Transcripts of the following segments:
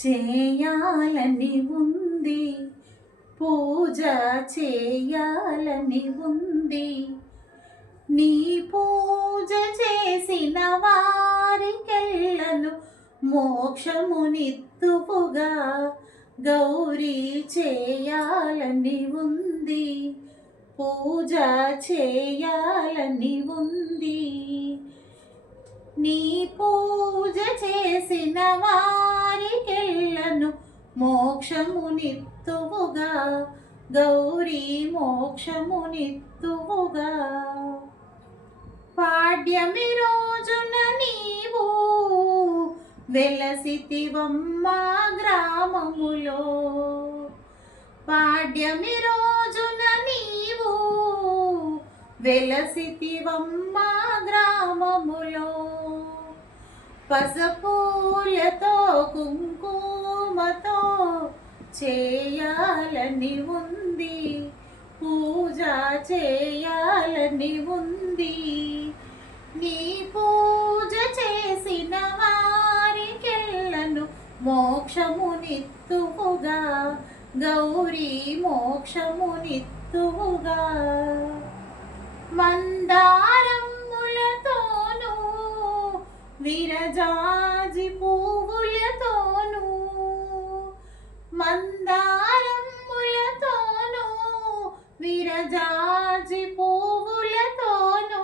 చేయాలని ఉంది, పూజ చేయాలని ఉంది. నీ పూజ చేసిన వారికెల్లను మోక్షమునిత్తువుగా గౌరీ చేయాలని ఉంది, పూజ చేయాలని ఉంది. నీ పూజ చేసిన వారికెల్లను మోక్షమునిత్తువుగా గౌరీ మోక్షమునిత్తువుగా. పాడ్యమి రోజున నీవు వెలసితివమ్మా గ్రామములో, పాడ్యమి రోజున నీవు వెలసితివమ్మా గ్రామములో. పసపూలతో కుంకుమతో చేయాలని ఉంది, పూజ చేయాలని ఉంది. నీ పూజ చేసిన వారికెల్లను మోక్షమునిత్తువుగా గౌరీ మోక్షమునిత్తువుగా. మందారములతోనూ విరజాజి పువ్వులతోనూ, మందారములతోనూ విరజాజి పువ్వులతోనూ,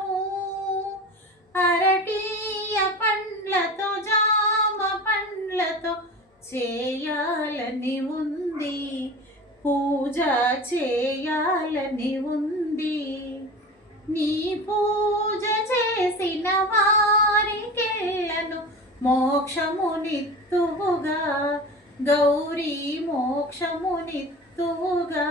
అరటియ పండ్లతో జామ పండ్లతో చేయాలని ఉంది, పూజ చేయాలని ఉంది. నీ పూజ చేసిన వారికెల్లను మోక్షమునిత్తువుగా గౌరీ మోక్షమునిత్తువుగా.